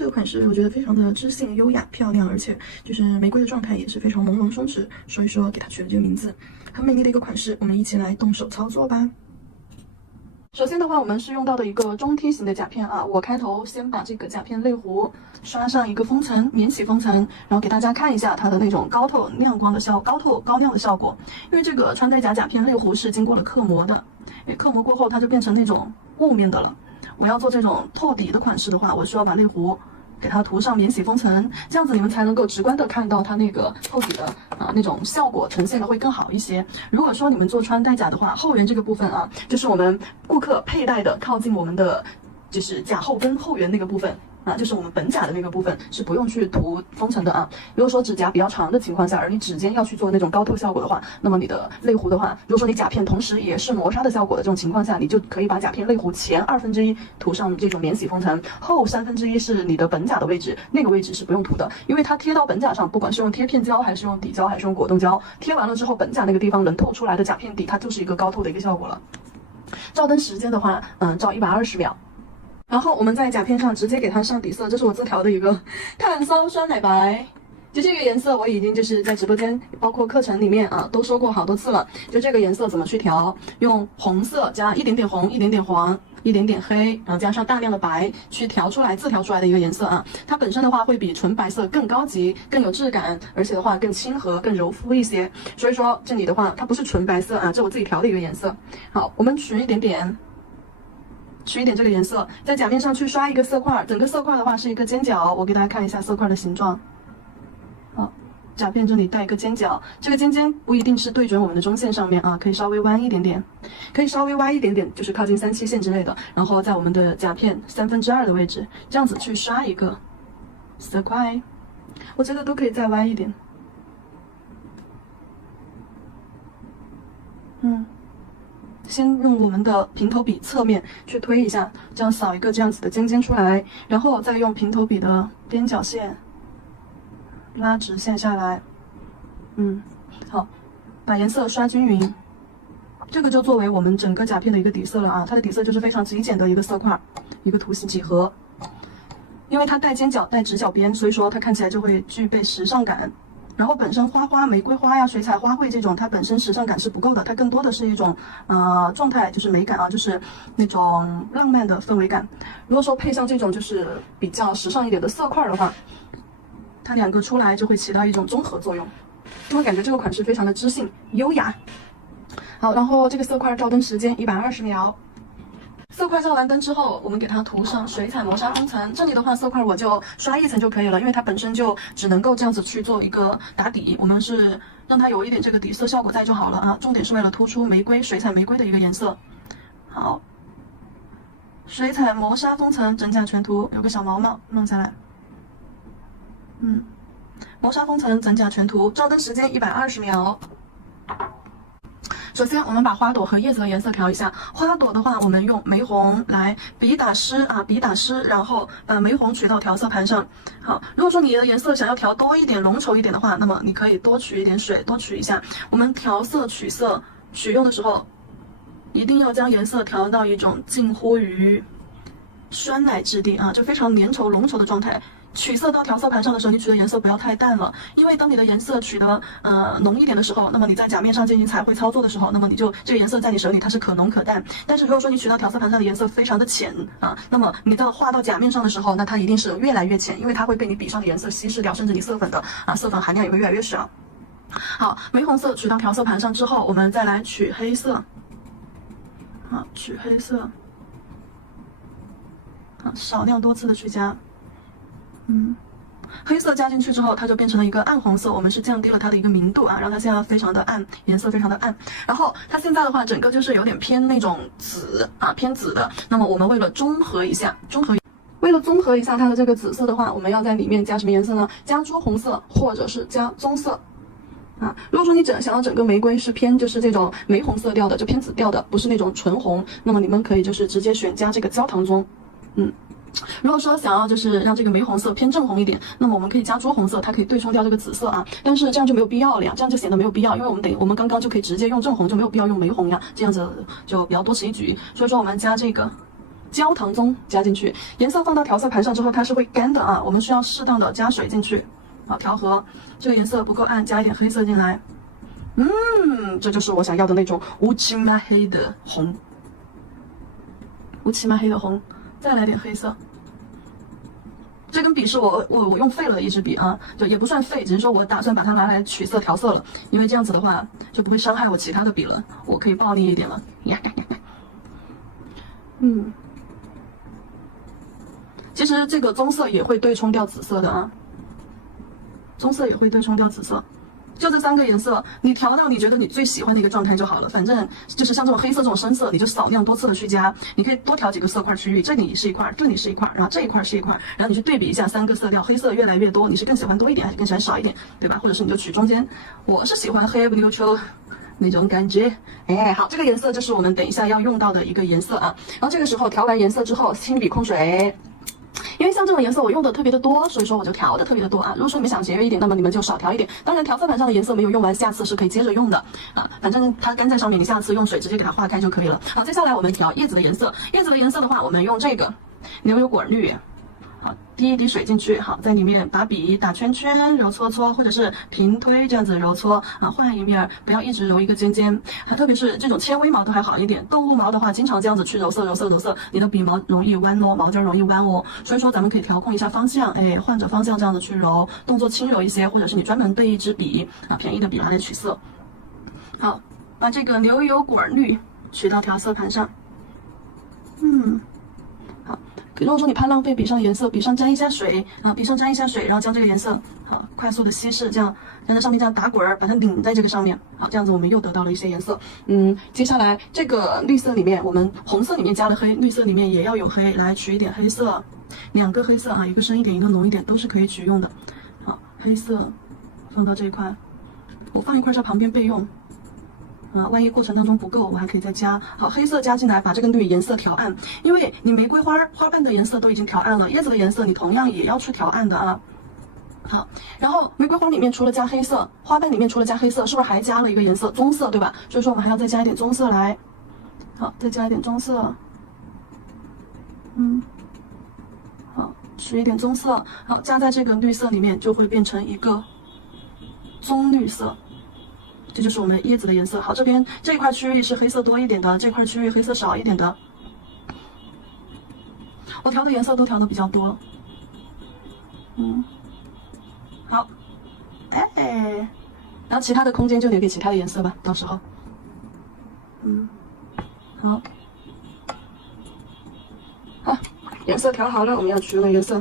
这个款式我觉得非常的知性、优雅、漂亮，而且就是玫瑰的状态也是非常朦胧松弛，所以说给它取了这个名字，很美丽的一个款式。我们一起来动手操作吧。首先的话，我们是用到的一个中梯形的甲片啊。我开头先把这个甲片类弧刷上一个封层，免洗封层，然后给大家看一下它的那种高亮的效果。因为这个穿戴甲片类弧是经过了刻模的，刻模过后它就变成那种雾面的了。我要做这种透底的款式的话，我需要把类弧给它涂上免洗封层，这样子你们才能够直观的看到它那个透底的那种效果呈现的会更好一些。如果说你们做穿戴甲的话，后缘这个部分啊，就是我们顾客佩戴的靠近我们的就是甲后跟后缘那个部分。就是我们本甲的那个部分是不用去涂封层的啊。如果说指甲比较长的情况下，而你指尖要去做那种高透效果的话，那么你的类弧的话，如果说你甲片同时也是磨砂的效果的这种情况下，你就可以把甲片类弧前1/2涂上这种免洗封层，后1/3是你的本甲的位置，那个位置是不用涂的，因为它贴到本甲上，不管是用贴片胶还是用底胶还是用果冻胶，贴完了之后，本甲那个地方能透出来的甲片底，它就是一个高透的一个效果了。照灯时间的话，照120秒。然后我们在甲片上直接给它上底色，这是我自调的一个炭骚酸奶白，就这个颜色我已经就是在直播间包括课程里面都说过好多次了。就这个颜色怎么去调，用红色加一点点红、一点点黄、一点点黑，然后加上大量的白去调出来自调出来的一个颜色啊。它本身的话会比纯白色更高级、更有质感，而且的话更亲和、更柔肤一些。所以说这里的话它不是纯白色啊，这我自己调的一个颜色。好，我们取一点这个颜色，在甲面上去刷一个色块，整个色块的话是一个尖角，我给大家看一下色块的形状。好，甲片这里带一个尖角，这个尖不一定是对准我们的中线上面啊，可以稍微弯一点点，就是靠近37线之类的。然后在我们的甲片2/3的位置，这样子去刷一个色块，我觉得都可以再弯一点。先用我们的平头笔侧面去推一下，这样扫一个这样子的尖出来，然后再用平头笔的边角线拉直线下来。好，把颜色刷均匀，这个就作为我们整个甲片的一个底色了啊。它的底色就是非常极简的一个色块，一个图形几何。因为它带尖角带直角边，所以说它看起来就会具备时尚感。然后本身花、玫瑰花呀、水彩花卉这种，它本身时尚感是不够的，它更多的是一种状态，就是美感啊，就是那种浪漫的氛围感。如果说配上这种就是比较时尚一点的色块的话，它两个出来就会起到一种综合作用。因为感觉这个款式非常的知性优雅。好，然后这个色块照灯时间120秒。色块照完灯之后，我们给它涂上水彩磨砂封层。这里的话，色块我就刷1层就可以了，因为它本身就只能够这样子去做一个打底。我们是让它有一点这个底色效果在就好了啊。重点是为了突出水彩玫瑰的一个颜色。好，水彩磨砂封层整甲全涂，有个小毛毛弄下来。磨砂封层整甲全涂，照灯时间120秒。首先我们把花朵和叶子的颜色调一下。花朵的话，我们用玫红来笔打湿，然后把玫红取到调色盘上。好，如果说你的颜色想要调多一点、浓稠一点的话，那么你可以多取一点水，多取一下。我们调色取用的时候，一定要将颜色调到一种近乎于酸奶质地啊，就非常粘稠、浓稠的状态。取色到调色盘上的时候，你取的颜色不要太淡了，因为当你的颜色取得浓一点的时候，那么你在甲面上进行彩绘操作的时候，那么你就这个颜色在你手里它是可浓可淡。但是如果说你取到调色盘上的颜色非常的浅啊，那么你到画到甲面上的时候，那它一定是越来越浅，因为它会被你笔上的颜色稀释掉，甚至你色粉的色粉含量也会越来越少。好，玫红色取到调色盘上之后，我们再来取黑色。好，取黑色。好，少量多次的去加。黑色加进去之后，它就变成了一个暗红色，我们是降低了它的一个明度啊，让它现在非常的暗，颜色非常的暗。然后它现在的话，整个就是有点偏那种紫啊，偏紫的。那么我们为了综合一下它的这个紫色的话，我们要在里面加什么颜色呢？加朱红色或者是加棕色啊。如果说你想要整个玫瑰是偏就是这种玫红色调的，就偏紫调的，不是那种纯红，那么你们可以就是直接选加这个焦糖棕，如果说想要就是让这个玫红色偏正红一点，那么我们可以加朱红色，它可以对冲掉这个紫色啊。但是这样就没有必要了呀，这样就显得没有必要，因为我们刚刚就可以直接用正红，就没有必要用玫红呀，这样子就比较多此一举。所以说我们加这个焦糖棕加进去。颜色放到调色盘上之后，它是会干的啊，我们需要适当的加水进去，好调和。这个颜色不够暗，加一点黑色进来。这就是我想要的那种乌漆嘛黑的红，乌漆嘛黑的红，再来点黑色。这根笔是我用废了一支笔啊，就也不算废，只是说我打算把它拿来取色调色了，因为这样子的话就不会伤害我其他的笔了，我可以暴力一点了。其实这个棕色也会对冲掉紫色的啊，棕色也会对冲掉紫色。就这3个颜色，你调到你觉得你最喜欢的一个状态就好了。反正就是像这种黑色这种深色，你就少量多次的去加，你可以多调几个色块区域，这里是一块，这里是一块，然后这一块是一块，然后你去对比一下3个色调，黑色越来越多，你是更喜欢多一点还是更喜欢少一点，对吧？或者是你就取中间，我是喜欢黑不溜秋那种感觉。好，这个颜色就是我们等一下要用到的一个颜色啊。然后这个时候调完颜色之后，轻笔控水。因为像这种颜色我用的特别的多，所以说我就调的特别的多啊。如果说你们想节约一点，那么你们就少调一点。当然调色盘上的颜色没有用完，下次是可以接着用的啊。反正它干在上面，你下次用水直接给它化开就可以了。好，接下来我们调叶子的颜色。叶子的颜色的话，我们用这个牛油果绿。好，滴一滴水进去，好，在里面把笔打圈圈，揉搓搓，或者是平推这样子揉搓啊，换一面，不要一直揉一个尖尖。特别是这种纤维毛都还好一点，动物毛的话，经常这样子去揉色，你的笔毛容易弯哦，毛尖容易弯哦。所以说咱们可以调控一下方向，换着方向这样子去揉，动作轻柔一些，或者是你专门备一支笔啊，便宜的笔拿来取色。好，把这个牛油果绿取到调色盘上。如果说你怕浪费笔上颜色，笔上沾一下水啊，笔上沾一下水，然后将这个颜色好快速的稀释，这样在上面这样打滚儿，把它拧在这个上面，好，这样子我们又得到了一些颜色。接下来这个绿色里面，我们红色里面加了黑，绿色里面也要有黑，来取一点黑色，2个黑色啊，一个深一点，一个浓一点，都是可以取用的。好，黑色放到这一块，我放一块在旁边备用。万一过程当中不够，我还可以再加。好，黑色加进来，把这个绿颜色调暗，因为你玫瑰花瓣的颜色都已经调暗了，叶子的颜色你同样也要去调暗的啊。好，然后玫瑰花里面除了加黑色，花瓣里面除了加黑色，是不是还加了一个颜色棕色，对吧？所以说我们还要再加一点棕色来。好，再加一点棕色。好，取一点棕色，好，加在这个绿色里面就会变成一个棕绿色。这就是我们叶子的颜色。好，这边这一块区域是黑色多一点的，这块区域黑色少一点的。我调的颜色都调的比较多。好，然后其他的空间就留给其他的颜色吧，到时候。好，颜色调好了，我们要取用的颜色。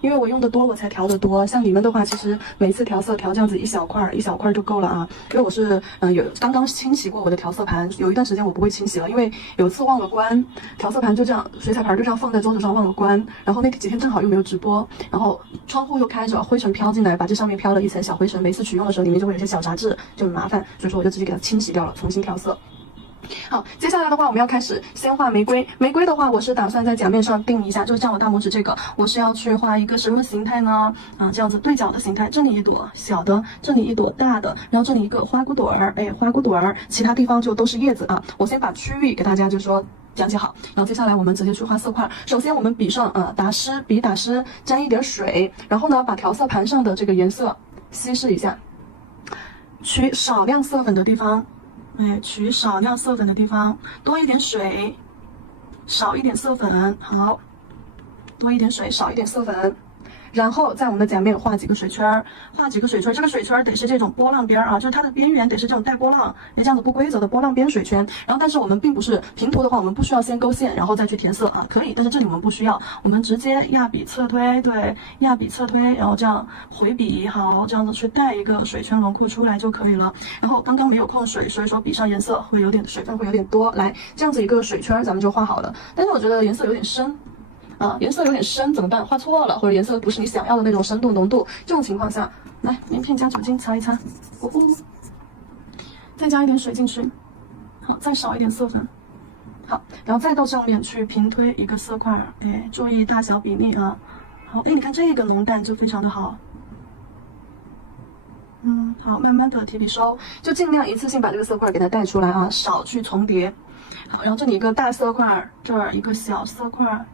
因为我用的多，我才调的多。像你们的话，其实每次调色调这样子一小块就够了啊。因为我是刚刚清洗过我的调色盘，有一段时间我不会清洗了，因为有一次忘了关调色盘，就这样水彩盘就这样放在桌子上忘了关，然后那几天正好又没有直播，然后窗户又开着，灰尘飘进来，把这上面飘了一层小灰尘，每次取用的时候里面就会有些小杂质，就很麻烦，所以说我就直接给它清洗掉了，重新调色。好，接下来的话，我们要开始先画玫瑰。玫瑰的话，我是打算在甲面上定一下，就是像我大拇指这个，我是要去画一个什么形态呢？这样子对角的形态，这里一朵小的，这里一朵大的，然后这里一个花骨朵儿，花骨朵儿，其他地方就都是叶子啊。我先把区域给大家就说讲解好，然后接下来我们直接去画色块。首先我们笔上笔打湿，沾一点水，然后呢把调色盘上的这个颜色稀释一下，取少量色粉的地方。取少量色粉的地方，多一点水，少一点色粉。好，多一点水，少一点色粉。然后在我们的甲面画几个水圈，这个水圈得是这种波浪边啊，就是它的边缘得是这种带波浪，这样子不规则的波浪边水圈。然后但是我们并不是平涂的话，我们不需要先勾线，然后再去填色啊，可以，但是这里我们不需要，我们直接压笔侧推，对，压笔侧推，然后这样回笔，好，这样子去带一个水圈轮廓出来就可以了。然后刚刚没有控水，所以说笔上颜色会有点水分会有点多，来这样子一个水圈咱们就画好了。但是我觉得颜色有点深。颜色有点深怎么办？画错了，或者颜色不是你想要的那种深度浓度，这种情况下，来棉片加酒精擦一擦，再加一点水进去，好，再少一点色粉，好，然后再到上面去平推一个色块，注意大小比例啊，好，你看这个浓淡就非常的好，好，慢慢的提笔收，就尽量一次性把这个色块给它带出来啊，少去重叠。好，然后这里一个大色块，这儿一个小色块。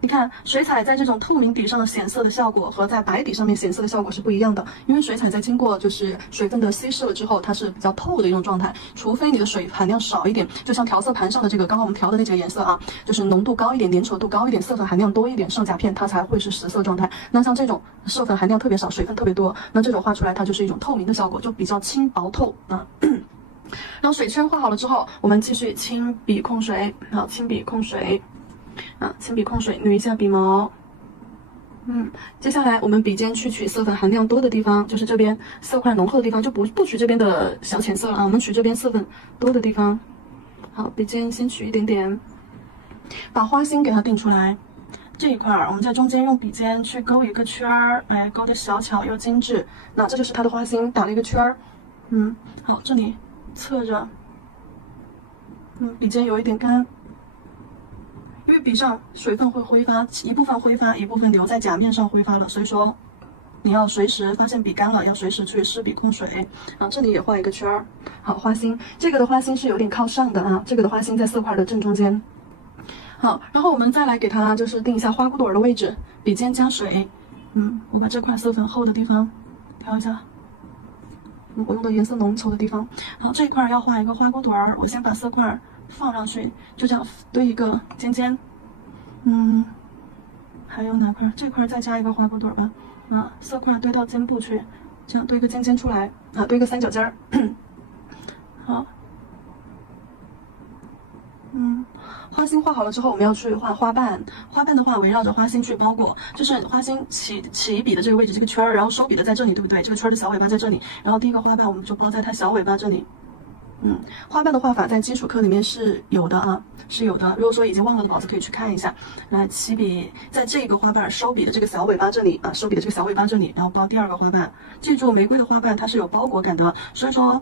你看水彩在这种透明底上的显色的效果和在白底上面显色的效果是不一样的，因为水彩在经过就是水分的稀释了之后，它是比较透的一种状态，除非你的水含量少一点，就像调色盘上的这个刚刚我们调的那几个颜色啊，就是浓度高一点，粘稠度高一点，色粉含量多一点，上甲片它才会是实色状态。那像这种色粉含量特别少，水分特别多，那这种画出来它就是一种透明的效果，就比较轻薄透啊。然后水圈画好了之后，我们继续轻笔控水，好，轻笔控水。轻笔控水，捋一下笔毛。接下来我们笔尖去取色粉含量多的地方，就是这边色块浓厚的地方，就不取这边的小浅色了啊，我们取这边色粉多的地方。好，笔尖先取一点点，把花心给它定出来。这一块我们在中间用笔尖去勾一个圈儿，哎，勾的小巧又精致。那这就是它的花心，打了一个圈儿。好，这里侧着，笔尖有一点干。因为笔上水分会挥发，一部分挥发，一部分留在甲面上挥发了，所以说你要随时发现笔干了，要随时去湿笔控水。这里也画一个圈儿。好，花心，这个的花心是有点靠上的啊，这个的花心在色块的正中间。好，然后我们再来给它就是定一下花骨朵的位置，笔尖加水。我把这块色粉厚的地方调一下。我用的颜色浓稠的地方。好，这一块要画一个花骨朵儿，我先把色块放上去，就这样堆一个尖尖。还有哪块？这块再加一个花骨朵吧。色块堆到肩部去，这样堆个尖尖出来。堆个三角尖儿。好。花心画好了之后，我们要去画花瓣。花瓣的话，围绕着花心去包裹，就是花心起笔的这个位置，这个圈儿，然后收笔的在这里，对不对？这个圈儿的小尾巴在这里，然后第一个花瓣我们就包在它小尾巴这里。花瓣的画法在基础课里面是有的啊，是有的。如果说已经忘了的宝子可以去看一下。来，起笔在这个花瓣收笔的这个小尾巴这里啊，收笔的这个小尾巴这里，然后包第二个花瓣。记住，玫瑰的花瓣它是有包裹感的，所以说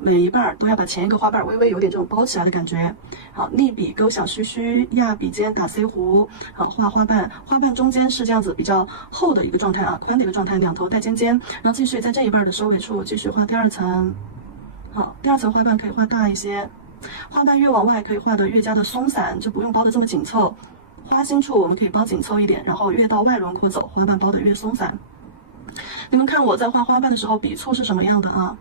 每一瓣都要把前一个花瓣微微有点这种包起来的感觉。好，逆笔勾小须须，压笔尖打 C 弧。好，画花瓣，花瓣中间是这样子比较厚的一个状态啊，宽的一个状态，两头带尖尖。然后继续在这一瓣的收尾处继续画第二层。好，第二层花瓣可以画大一些，花瓣越往外可以画得越加的松散，就不用包得这么紧凑。花心处我们可以包紧凑一点，然后越到外轮廓走，花瓣包得越松散。你们看我在画花瓣的时候，笔触是什么样的啊？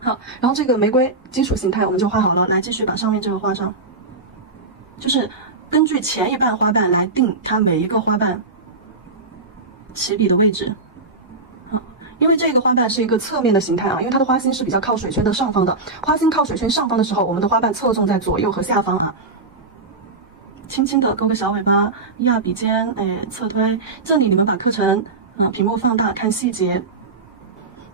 好，然后这个玫瑰基础形态我们就画好了，来继续把上面这个画上，就是根据前一瓣花瓣来定它每一个花瓣起笔的位置。因为这个花瓣是一个侧面的形态啊，因为它的花心是比较靠水圈的上方的，花心靠水圈上方的时候，我们的花瓣侧重在左右和下方啊。轻轻的勾个小尾巴，压笔尖，侧推。这里你们把课程屏幕放大看细节。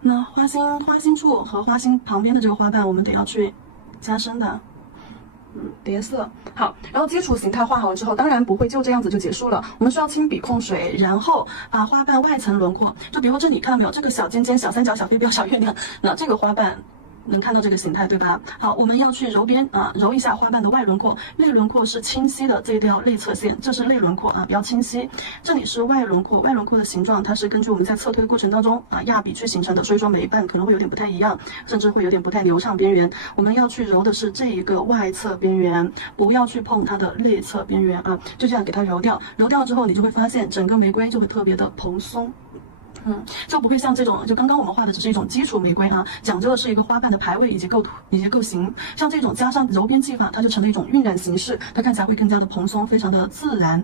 那花心处和花心旁边的这个花瓣，我们得要去加深的。叠色。好，然后基础形态画好了之后，当然不会就这样子就结束了，我们需要轻笔控水，然后把花瓣外层轮廓，就比如说这里看到没有，这个小尖尖、小三角、小飞镖、小月亮，那这个花瓣能看到这个形态对吧？好，我们要去揉边揉一下花瓣的外轮廓，内轮廓是清晰的这一条内侧线，这是内轮廓比较清晰。这里是外轮廓，外轮廓的形状它是根据我们在侧推过程当中压笔去形成的，所以说每一瓣可能会有点不太一样，甚至会有点不太流畅边缘。我们要去揉的是这一个外侧边缘，不要去碰它的内侧边缘就这样给它揉掉。揉掉之后，你就会发现整个玫瑰就会特别的蓬松。就不会像这种，就刚刚我们画的只是一种基础玫瑰讲究的是一个花瓣的排位以及构型。像这种加上揉边技法，它就成了一种晕染形式，它看起来会更加的蓬松，非常的自然。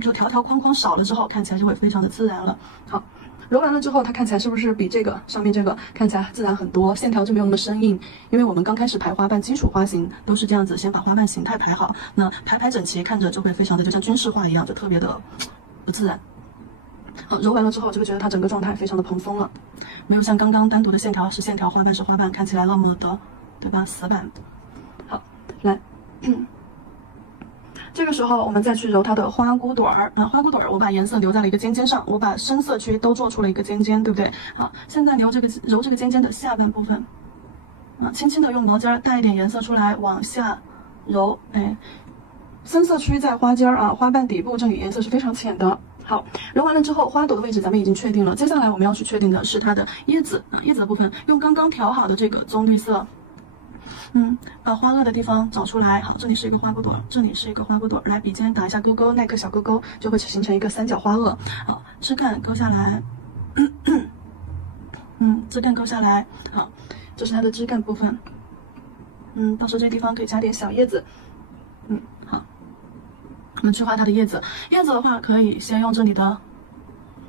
就条条框框少了之后，看起来就会非常的自然了。好，揉完了之后，它看起来是不是比这个上面这个看起来自然很多，线条就没有那么生硬？因为我们刚开始排花瓣基础花型都是这样子，先把花瓣形态排好，那排整齐，看着就会非常的就像军事化一样，就特别的不自然。好，揉完了之后就会觉得它整个状态非常的蓬松了，没有像刚刚单独的线条是线条，花瓣是花瓣，看起来那么的，对吧？死板。好，来，这个时候我们再去揉它的花骨朵儿花骨朵儿我把颜色留在了一个尖尖上，我把深色区都做出了一个尖尖，对不对？好，现在揉这个尖尖的下半部分轻轻的用毛尖带一点颜色出来，往下揉，深色区在花尖儿啊，花瓣底部这里颜色是非常浅的。好，揉完了之后，花朵的位置咱们已经确定了，接下来我们要去确定的是它的叶子叶子的部分，用刚刚调好的这个棕绿色，把花萼的地方找出来。好，这里是一个花骨朵，这里是一个花骨朵，来笔尖打一下勾勾，那颗小勾勾就会形成一个三角花萼。好，枝干勾下来，枝干勾下来。好，这是它的枝干部分。到时候这地方可以加点小叶子。好，我们去画它的叶子。叶子的话，可以先用这里的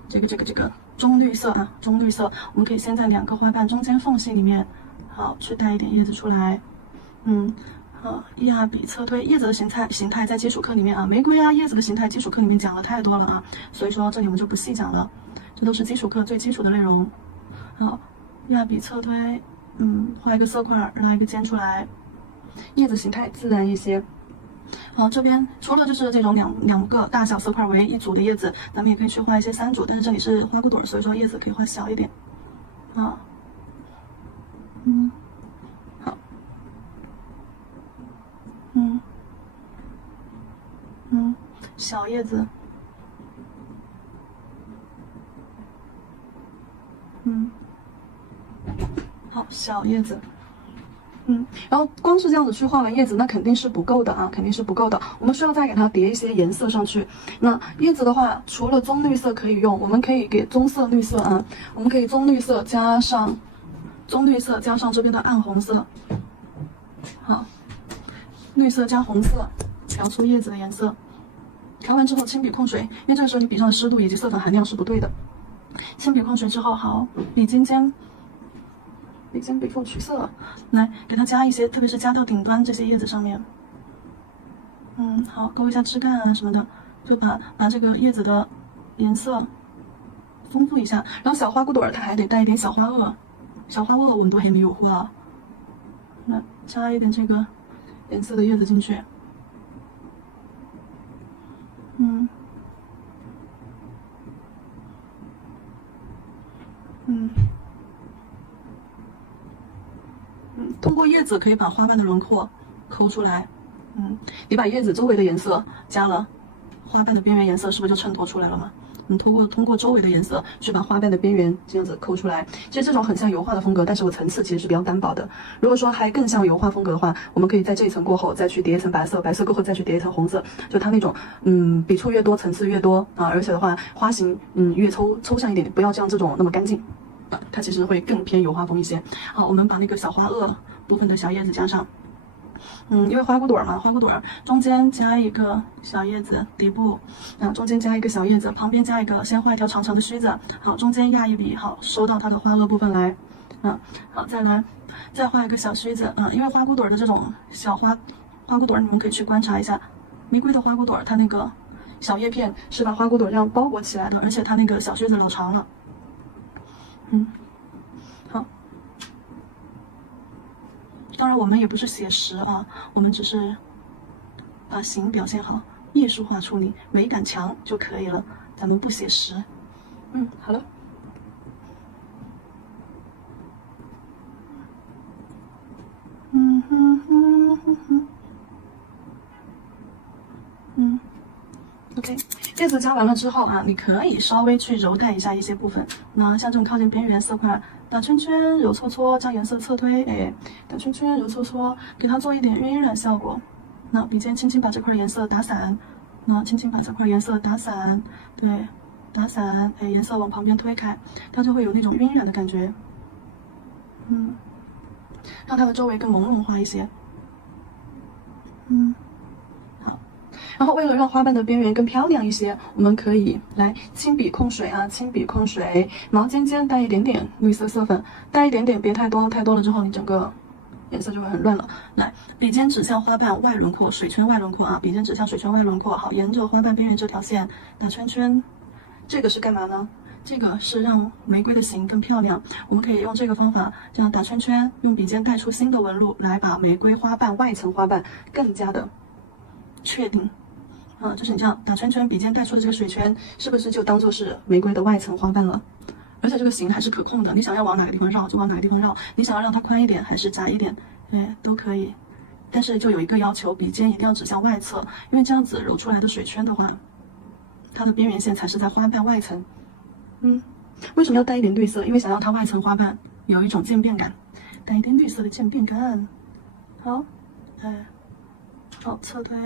这个棕绿色啊，棕绿色，我们可以先在2个花瓣中间缝隙里面，好，去带一点叶子出来。压笔侧推，叶子的形态在基础课里面啊，玫瑰啊叶子的形态基础课里面讲了太多了啊，所以说这里我们就不细讲了，这都是基础课最基础的内容。好，压笔侧推，画一个色块，拉一个尖出来，叶子形态自然一些。好，这边除了就是这种两个大小色块为一组的叶子，咱们也可以去画一些3组，但是这里是花骨朵，所以说叶子可以画小一点。好，好，小叶子，好，小叶子。然后光是这样子去画完叶子，那肯定是不够的啊，肯定是不够的。我们需要再给它叠一些颜色上去。那叶子的话，除了棕绿色可以用，我们可以给棕色、绿色啊，我们可以棕绿色加上这边的暗红色，好，绿色加红色，调出叶子的颜色。调完之后轻笔控水，因为这个时候你笔上的湿度以及色粉含量是不对的。轻笔控水之后，好，笔尖笔腹取色，来给它加一些，特别是加到顶端这些叶子上面。好，勾一下枝干啊什么的，就把这个叶子的颜色丰富一下。然后小花骨朵它还得带一点小花萼，小花萼我们都还没有画，来加一点这个颜色的叶子进去。通过叶子可以把花瓣的轮廓抠出来。你把叶子周围的颜色加了，花瓣的边缘颜色是不是就衬托出来了吗？通过周围的颜色去把花瓣的边缘这样子抠出来。其实这种很像油画的风格，但是我层次其实是比较单薄的。如果说还更像油画风格的话，我们可以在这一层过后再去叠一层白色，白色过后再去叠一层红色，就它那种笔触越多，层次越多啊，而且的话花型越抽象一点，不要像这种那么干净。它其实会更偏油画风一些。好，我们把那个小花萼部分的小叶子加上。因为花骨朵嘛，花骨朵中间加一个小叶子，底部中间加一个小叶子，旁边加一个，先画一条长长的须子。好，中间压一笔，好，收到它的花萼部分来。好，再画一个小须子。因为花骨朵的这种小花骨朵，你们可以去观察一下，玫瑰的花骨朵，它那个小叶片是把花骨朵这样包裹起来的，而且它那个小须子老长了。好。当然我们也不是写实啊，我们只是把形表现好，艺术化处理，美感强就可以了，咱们不写实。好了。OK， 叶子加完了之后啊，你可以稍微去揉带一下一些部分。那像这种靠近边缘色块，打圈圈、揉搓搓，将颜色侧推，打圈圈、揉搓搓，给它做一点晕染效果。那笔尖轻轻把这块颜色打散，轻轻把这块颜色打散，对，打散，颜色往旁边推开，它就会有那种晕染的感觉。让它的周围更朦胧化一些。好。然后为了让花瓣的边缘更漂亮一些，我们可以来轻笔控水啊，轻笔控水，毛尖尖带一点点绿色色粉，带一点点，别太多，太多了之后你整个颜色就会很乱了。来，笔尖指向花瓣外轮廓，水圈外轮廓啊，笔尖指向水圈外轮廓。好，沿着花瓣边缘这条线打圈圈，这个是干嘛呢？这个是让玫瑰的形更漂亮，我们可以用这个方法，这样打圈圈，用笔尖带出新的纹路，来把玫瑰花瓣外层花瓣更加的确定。就是你这样打圈圈，笔尖带出的这个水圈，是不是就当做是玫瑰的外层花瓣了？而且这个形还是可控的，你想要往哪个地方绕就往哪个地方绕，你想要让它宽一点还是窄一点，都可以。但是就有一个要求，笔尖一定要指向外侧，因为这样子揉出来的水圈的话，它的边缘线才是在花瓣外层。为什么要带一点绿色？因为想让它外层花瓣有一种渐变感，带一点绿色的渐变感。好，好，侧推，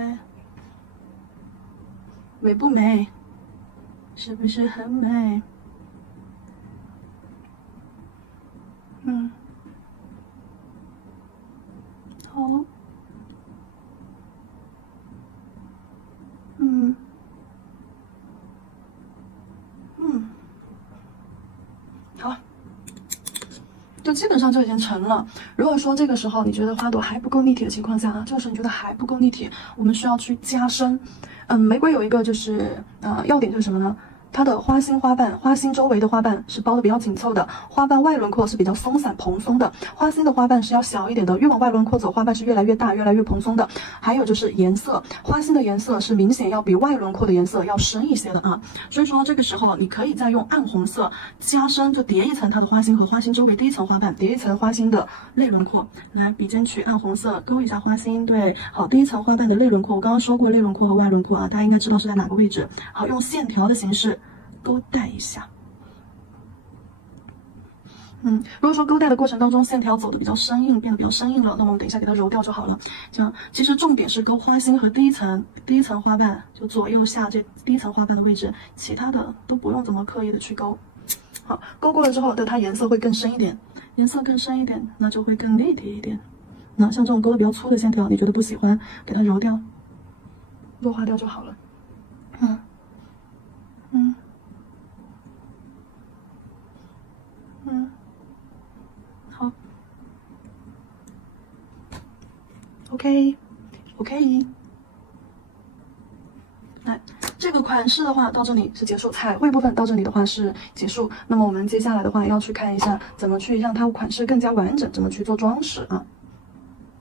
美不美？是不是很美？好，好，就基本上就已经成了。如果说这个时候你觉得花朵还不够立体的情况下啊，这个时候你觉得还不够立体，我们需要去加深。玫瑰有一个就是要点就是什么呢？它的花心周围的花瓣是包的比较紧凑的，花瓣外轮廓是比较松散蓬松的。花心的花瓣是要小一点的，越往外轮廓走，花瓣是越来越大、越来越蓬松的。还有就是颜色，花心的颜色是明显要比外轮廓的颜色要深一些的啊。所以说这个时候你可以再用暗红色加深，就叠一层它的花心和花心周围第一层花瓣，叠一层花心的类轮廓。来，笔尖取暗红色勾一下花心，对，好，第一层花瓣的类轮廓，我刚刚说过类轮廓和外轮廓啊，大家应该知道是在哪个位置。好，用线条的形式勾带一下。如果说勾带的过程当中线条走的比较生硬，变得比较生硬了，那么我们等一下给它揉掉就好了。这样，其实重点是勾花心和第一层花瓣，就左右下这第一层花瓣的位置，其他的都不用怎么刻意的去勾。好，勾过了之后，对它颜色会更深一点，颜色更深一点，那就会更立体一点。那像这种勾的比较粗的线条，你觉得不喜欢，给它揉掉，弱化掉就好了。好 ，OK，来，这个款式的话到这里是结束，彩绘部分到这里的话是结束。那么我们接下来的话要去看一下怎么去让它款式更加完整，怎么去做装饰啊。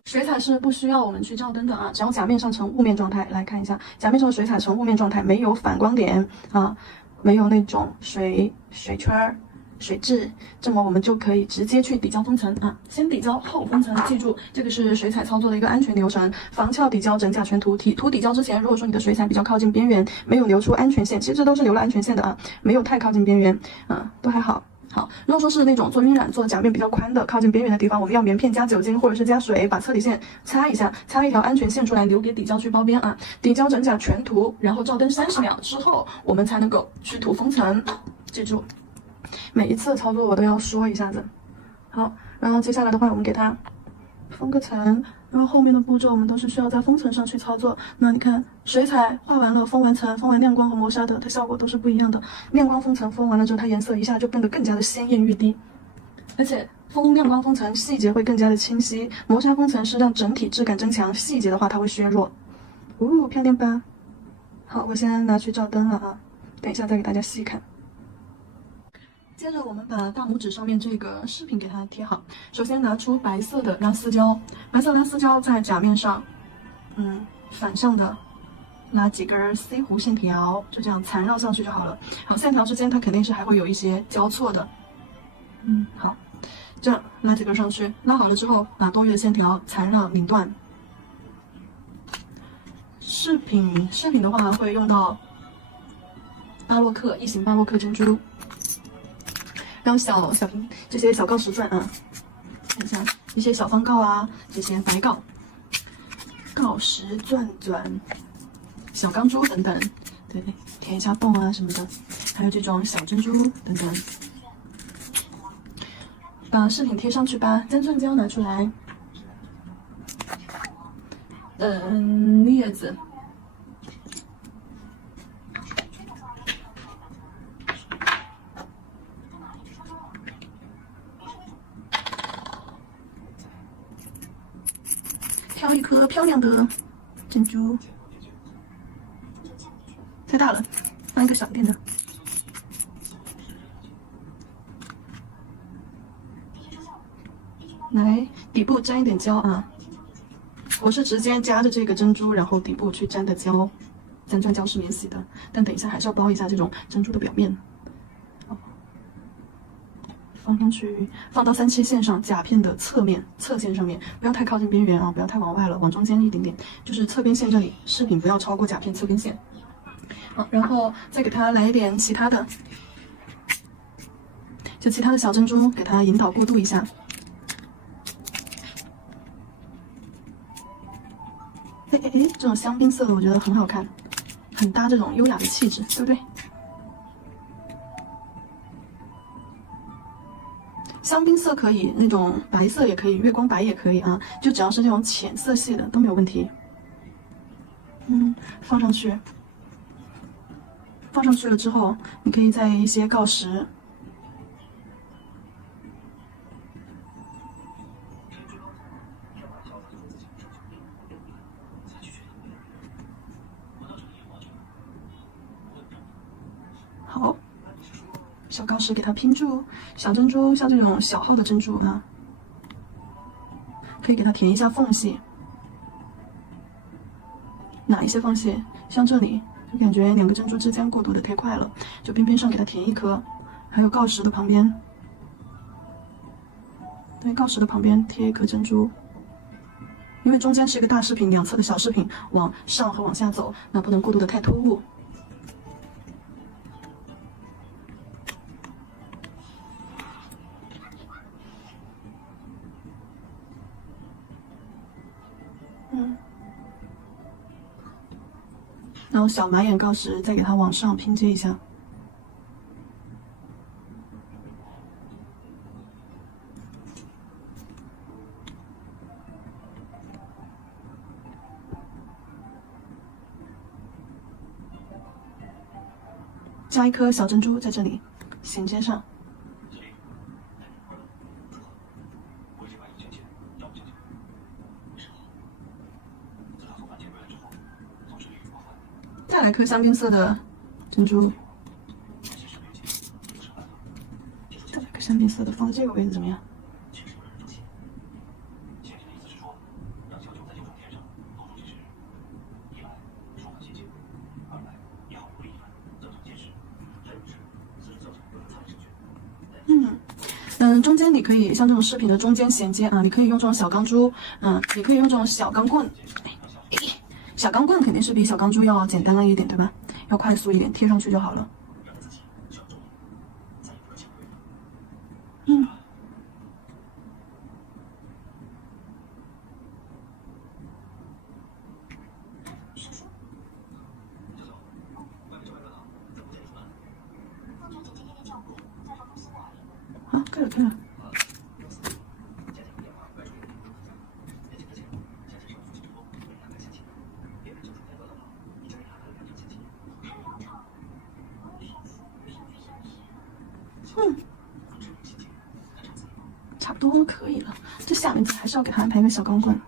水彩是不需要我们去照灯的啊，只要甲面上呈雾面状态。来看一下，甲面上的水彩呈雾面状态，没有反光点啊，没有那种水圈、水渍，这么我们就可以直接去底胶封层啊。先底胶后封层，记住这个是水彩操作的一个安全流程。防翘底胶，整甲全涂。涂底胶之前，如果说你的水彩比较靠近边缘，没有留出安全线，其实这都是留了安全线的啊，没有太靠近边缘，都还好。好，如果说是那种做晕染、做甲面比较宽的，靠近边缘的地方，我们要棉片加酒精或者是加水，把侧底线擦一下，擦一条安全线出来，留给底胶去包边啊。底胶整甲全涂，然后照灯30秒之后，我们才能够去涂封层。记住，每一次操作我都要说一下子。好，然后接下来的话，我们给它封个层。然后后面的步骤我们都是需要在封层上去操作。那你看，水彩画完了，封完层，封完亮光和磨砂的，它效果都是不一样的。亮光封层封完了之后，它颜色一下就变得更加的鲜艳欲滴，而且亮光封层细节会更加的清晰，磨砂封层是让整体质感增强，细节的话它会削弱。漂亮吧？好，我先拿去照灯了啊，等一下再给大家细看。接着我们把大拇指上面这个饰品给它贴好。首先拿出白色的拉丝胶，白色拉丝胶在甲面上，反向的拉几根 C 弧线条，就这样缠绕上去就好了。好，线条之间它肯定是还会有一些交错的。好，这样拉几根上去，拉好了之后，把多余的线条缠绕拧断。饰品的话会用到异形巴洛克珍珠。让小瓶这些小锆石钻啊，看一下一些小方锆啊，这些白锆、锆石钻、小钢珠等等，对，填一下洞啊什么的，还有这种小珍珠等等。把饰品贴上去吧，粘钻胶拿出来，镊子。挑一颗漂亮的珍珠，太大了，放一个小一点的。来，底部沾一点胶啊，我是直接夹着这个珍珠，然后底部去沾的胶，粘钻胶是免洗的，但等一下还是要包一下这种珍珠的表面。放上去，放到3/7线上，甲片的侧线上面，不要太靠近边缘啊，不要太往外了，往中间一点点，就是侧边线这里，饰品不要超过甲片侧边线。好，然后再给它来一点其他的，就其他的小珍珠，给它引导过渡一下。这种香槟色的我觉得很好看，很搭这种优雅的气质，对不对？香槟色可以，那种白色也可以，月光白也可以啊，就只要是这种浅色系的都没有问题。放上去，放上去了之后，你可以再一些锆石。好，小锆石给它拼住，小珍珠像这种小号的珍珠啊，可以给它填一下缝隙。哪一些缝隙？像这里，就感觉2个珍珠之间过渡的太快了，就边边上给它填一颗，还有锆石的旁边，对，锆石的旁边贴一颗珍珠。因为中间是一个大饰品，两侧的小饰品往上和往下走，那不能过渡的太突兀。然后小马眼锆石再给它往上拼接一下。加一颗小珍珠在这里衔接上。再来颗香槟色的珍珠，再来颗香槟色的，放在这个位置怎么样？中间你可以像这种饰品的中间衔接啊，你可以用这种小钢珠，也可以用这种小钢棍。小钢棍肯定是比小钢珠要简单了一点，对吧？要快速一点，贴上去就好了。好，可以了，可以了。差不多可以了。这下面还是要给它安排一个小钢棍。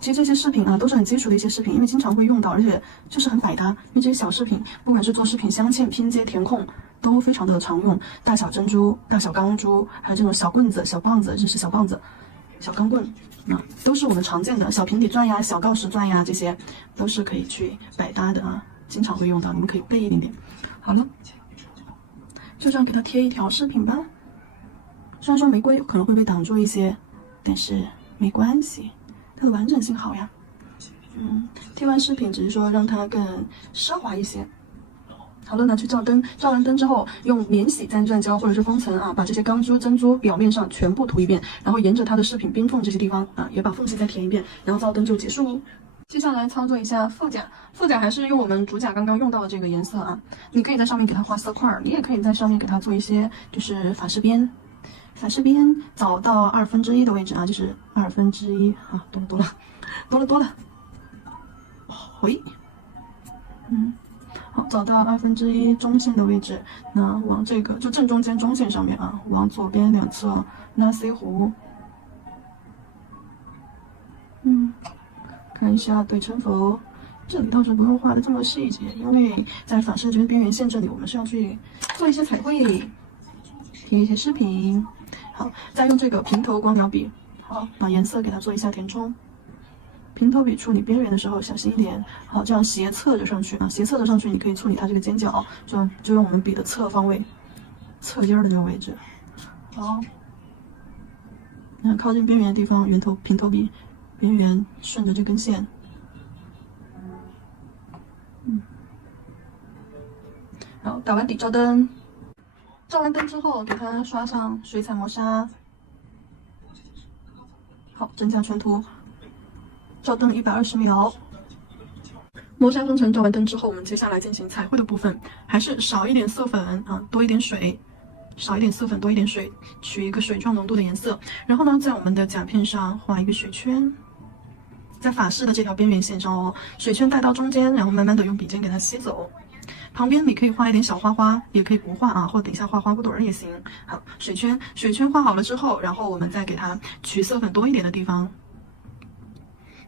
其实这些饰品啊，都是很基础的一些饰品，因为经常会用到，而且就是很百搭。因为这些小饰品，不管是做饰品镶嵌、拼接、填空，都非常的常用。大小珍珠、大小钢珠，还有这种小棍子、小棒子，这是小棒子、小钢棍，都是我们常见的小平底钻呀、小锆石钻呀，这些都是可以去百搭的啊，经常会用到，你们可以备一点点。好了，就这样给它贴一条饰品吧。虽然说玫瑰可能会被挡住一些，但是没关系，它的完整性好呀。贴完饰品只是说让它更奢华一些。好了，拿去照灯，照完灯之后用免洗粘钻胶或者是封层啊，把这些钢珠、珍珠表面上全部涂一遍，然后沿着它的饰品边缝这些地方啊，也把缝隙再填一遍，然后照灯就结束。接下来操作一下副甲，副甲还是用我们主甲刚刚用到的这个颜色啊，你可以在上面给它画色块，你也可以在上面给它做一些就是法式边。法式边找到1/2的位置啊，就是1/2啊，多了，回，好，找到1/2中线的位置，那往这个就正中间中线上面啊，往左边2侧拉 C 弧，看一下对称否？这里倒是不用画的这么细节，因为在法式这边边缘线这里，我们是要去做一些彩绘，贴一些饰品。好，再用这个平头光描笔，好，把颜色给它做一下填充。平头笔处理边缘的时候小心一点。好，这样斜侧着上去啊，斜侧着上去，你可以处理它这个尖角，这样就用我们笔的侧方位。侧尖的这个位置。好，那靠近边缘的地方，平头笔边缘顺着这根线，然后打完底照灯，照完灯之后给它刷上水彩磨砂。好，真假全涂，照灯120秒。磨砂封层照完灯之后，我们接下来进行彩绘的部分，还是少一点色粉啊，多一点水，少一点色粉，多一点水，取一个水状浓度的颜色。然后呢，在我们的甲片上画一个水圈，在法式的这条边缘线上哦，水圈带到中间，然后慢慢的用笔尖给它吸走。旁边你可以画一点小花花，也可以不画啊，或底下画花骨朵儿也行。好，水圈画好了之后，然后我们再给它取色粉多一点的地方。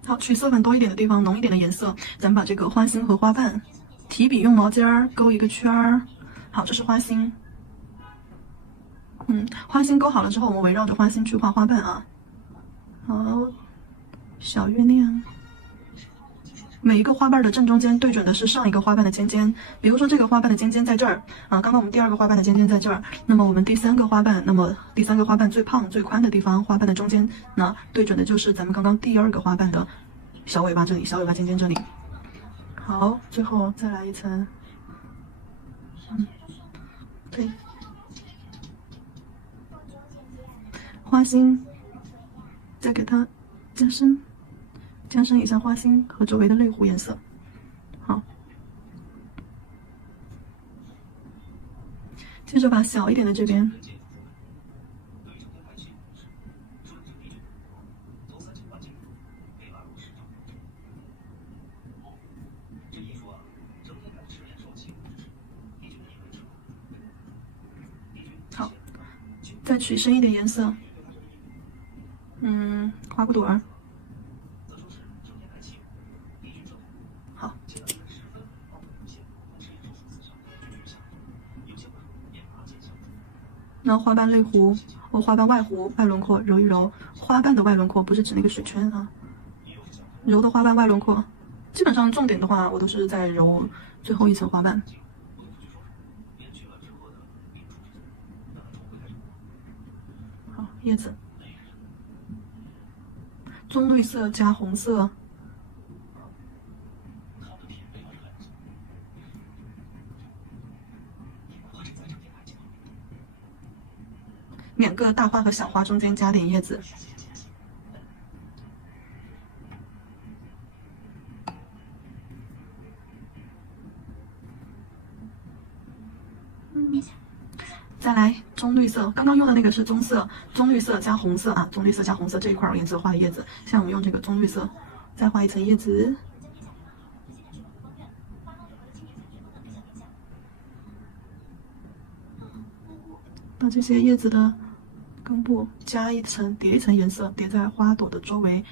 好，取色粉多一点的地方，浓一点的颜色，咱们把这个花心和花瓣，提笔用毛尖儿勾一个圈儿。好，这是花心。花心勾好了之后，我们围绕着花心去画花瓣啊。好，小月亮。每一个花瓣的正中间对准的是上一个花瓣的尖尖，比如说这个花瓣的尖尖在这儿啊，刚刚我们第2个花瓣的尖尖在这儿，那么我们第3个花瓣最胖最宽的地方，花瓣的中间那对准的就是咱们刚刚第2个花瓣的小尾巴这里，小尾巴尖尖这里。好，最后再来一层，对，花心，再给它加深一下花心和周围的泪湖颜色。好，接着把小一点的这边，好，再取深一点颜色，花骨朵儿。好，那花瓣泪湖或花瓣外弧外轮廓揉一揉，花瓣的外轮廓不是指那个水圈啊，揉的花瓣外轮廓。基本上重点的话，我都是在揉最后一层花瓣。好，叶子，棕绿色加红色。2个大花和小花中间加点叶子。再来棕绿色，刚刚用的那个是棕色，棕绿色加红色啊，棕绿色加红色这一块颜色画的叶子，像我们用这个棕绿色，再画一层叶子。把这些叶子的根部加一层，叠一层颜色，叠在花朵的周围。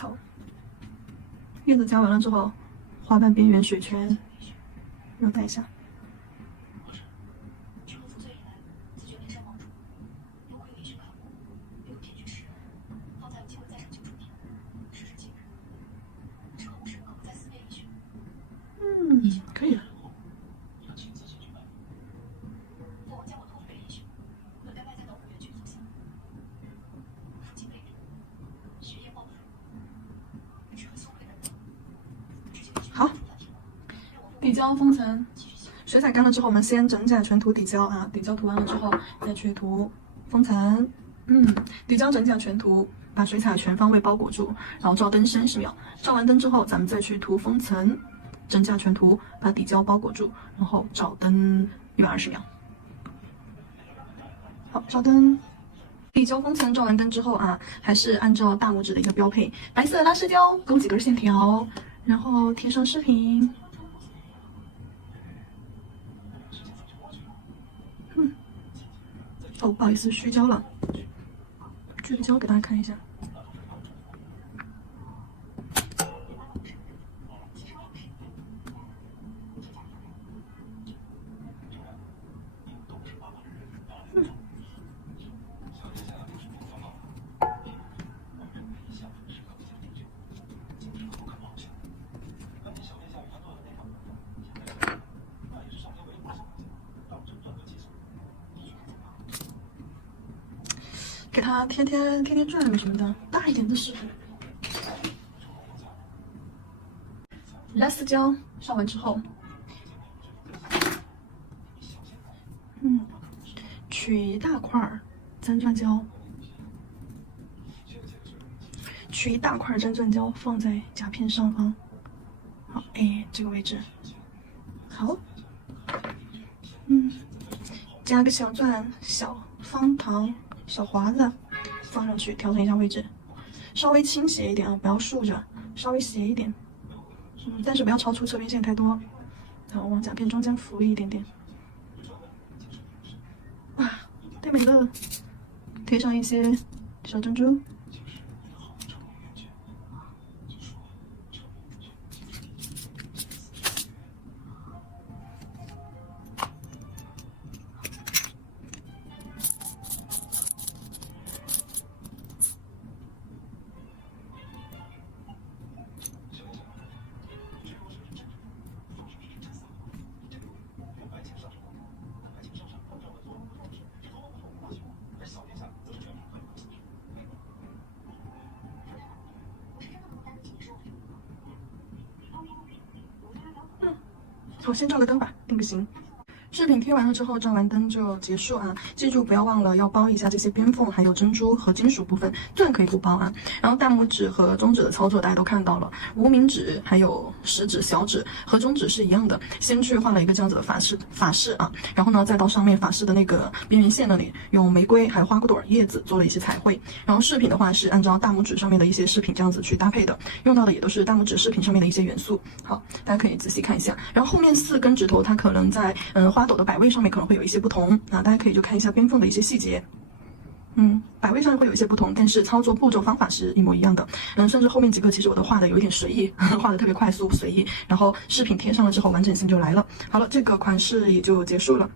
好，叶子加完了之后，花瓣边缘水圈。揉带一下。可以了。好，底胶封层，水彩干了之后，我们先整甲全涂底胶啊，底胶涂完了之后，再去涂封层。底胶整甲全涂，把水彩全方位包裹住，然后照灯30秒。照完灯之后，咱们再去涂封层，整甲全涂，把底胶包裹住，然后照灯120秒。好，照灯。底胶封层照完灯之后啊，还是按照大拇指的一个标配，白色拉丝胶勾几根线条，然后贴上饰品。哦，不好意思，虚焦了，聚焦给大家看一下。给它贴转什么的，大一点的视频。染丝胶上完之后，取一大块缪钻胶，取一大块缪钻胶放在甲片上方。好，哎，这个位置。好，加个小钻、小方糖、小华子放上去，调整一下位置，稍微倾斜一点啊，不要竖着，稍微斜一点。但是不要超出侧边线太多。好，往甲片中间扶一点点。哇，太美了！贴上一些小珍珠。好，先照个灯吧，定个型。饰品贴完了之后，照完灯就结束啊！记住不要忘了要包一下这些边缝，还有珍珠和金属部分，钻可以不包啊。然后大拇指和中指的操作大家都看到了，无名指还有食指、小指和中指是一样的，先去画了一个这样子的法式啊，然后呢再到上面法式的那个边缘线那里，用玫瑰还有花骨朵叶子做了一些彩绘。然后饰品的话是按照大拇指上面的一些饰品这样子去搭配的，用到的也都是大拇指饰品上面的一些元素。好，大家可以仔细看一下。然后后面4根指头它可能在花朵的摆位上面可能会有一些不同啊，大家可以就看一下边缝的一些细节。摆位上会有一些不同，但是操作步骤方法是一模一样的。甚至后面几个其实我都画的有一点随意，画的特别快速随意，然后饰品贴上了之后完整性就来了。好了，这个款式也就结束了。